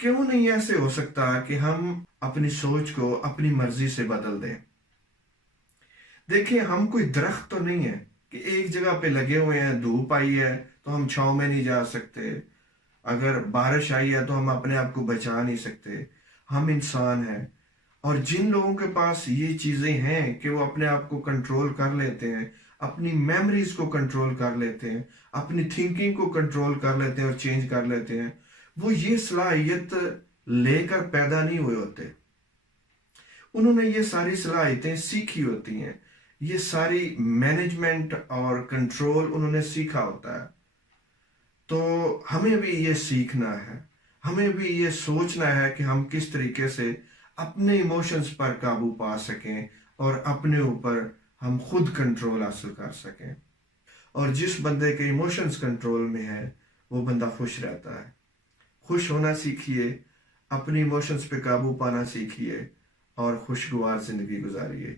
کیوں نہیں ایسے ہو سکتا کہ ہم اپنی سوچ کو اپنی مرضی سے بدل دیں؟ دیکھیں، ہم کوئی درخت تو نہیں ہے کہ ایک جگہ پہ لگے ہوئے ہیں، دھوپ آئی ہے تو ہم چھاؤں میں نہیں جا سکتے، اگر بارش آئی ہے تو ہم اپنے آپ کو بچا نہیں سکتے۔ ہم انسان ہیں، اور جن لوگوں کے پاس یہ چیزیں ہیں کہ وہ اپنے آپ کو کنٹرول کر لیتے ہیں، اپنی میموریز کو کنٹرول کر لیتے ہیں، اپنی تھنکنگ کو کنٹرول کر لیتے ہیں اور چینج کر لیتے ہیں، وہ یہ صلاحیت لے کر پیدا نہیں ہوئے ہوتے۔ انہوں نے یہ ساری صلاحیتیں سیکھی ہوتی ہیں، یہ ساری مینجمنٹ اور کنٹرول انہوں نے سیکھا ہوتا ہے۔ تو ہمیں بھی یہ سیکھنا ہے، ہمیں بھی یہ سوچنا ہے کہ ہم کس طریقے سے اپنے ایموشنز پر قابو پا سکیں اور اپنے اوپر ہم خود کنٹرول حاصل کر سکیں۔ اور جس بندے کے ایموشنز کنٹرول میں ہے وہ بندہ خوش رہتا ہے۔ خوش ہونا سیکھیے، اپنی ایموشنز پہ قابو پانا سیکھیے اور خوشگوار زندگی گزاریے۔